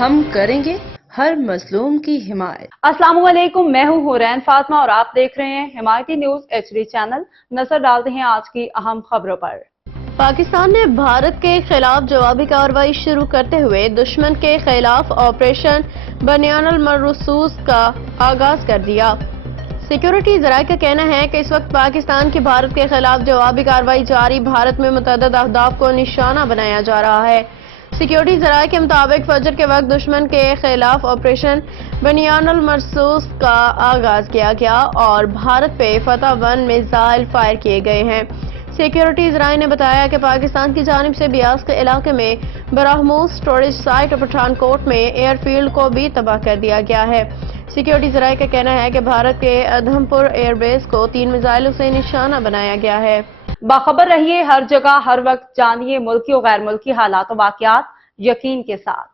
ہم کریں گے ہر مظلوم کی حمایت۔ السلام علیکم، میں ہوں حورین فاطمہ اور آپ دیکھ رہے ہیں حمایتی نیوز HD چینل۔ نظر ڈالتے ہیں آج کی اہم خبروں پر۔ پاکستان نے بھارت کے خلاف جوابی کارروائی شروع کرتے ہوئے دشمن کے خلاف آپریشن بنیان المرصوص کا آغاز کر دیا۔ سیکورٹی ذرائع کا کہنا ہے کہ اس وقت پاکستان کی بھارت کے خلاف جوابی کارروائی جاری، بھارت میں متعدد اہداف کو نشانہ بنایا جا رہا ہے۔ سیکورٹی ذرائع کے مطابق فجر کے وقت دشمن کے خلاف آپریشن بنیان المرصوص کا آغاز کیا گیا اور بھارت پہ فتح 1 میزائل فائر کیے گئے ہیں۔ سیکورٹی ذرائع نے بتایا کہ پاکستان کی جانب سے بیاس کے علاقے میں براہموس اسٹوریج سائٹ اور پٹھان کوٹ میں ایئر فیلڈ کو بھی تباہ کر دیا گیا ہے۔ سیکورٹی ذرائع کا کہنا ہے کہ بھارت کے ادھم پور ایئر بیس کو 3 میزائلوں سے نشانہ بنایا گیا ہے۔ باخبر رہیے ہر جگہ ہر وقت، جانیے ملکی و غیر ملکی حالات و واقعات یقین کے ساتھ۔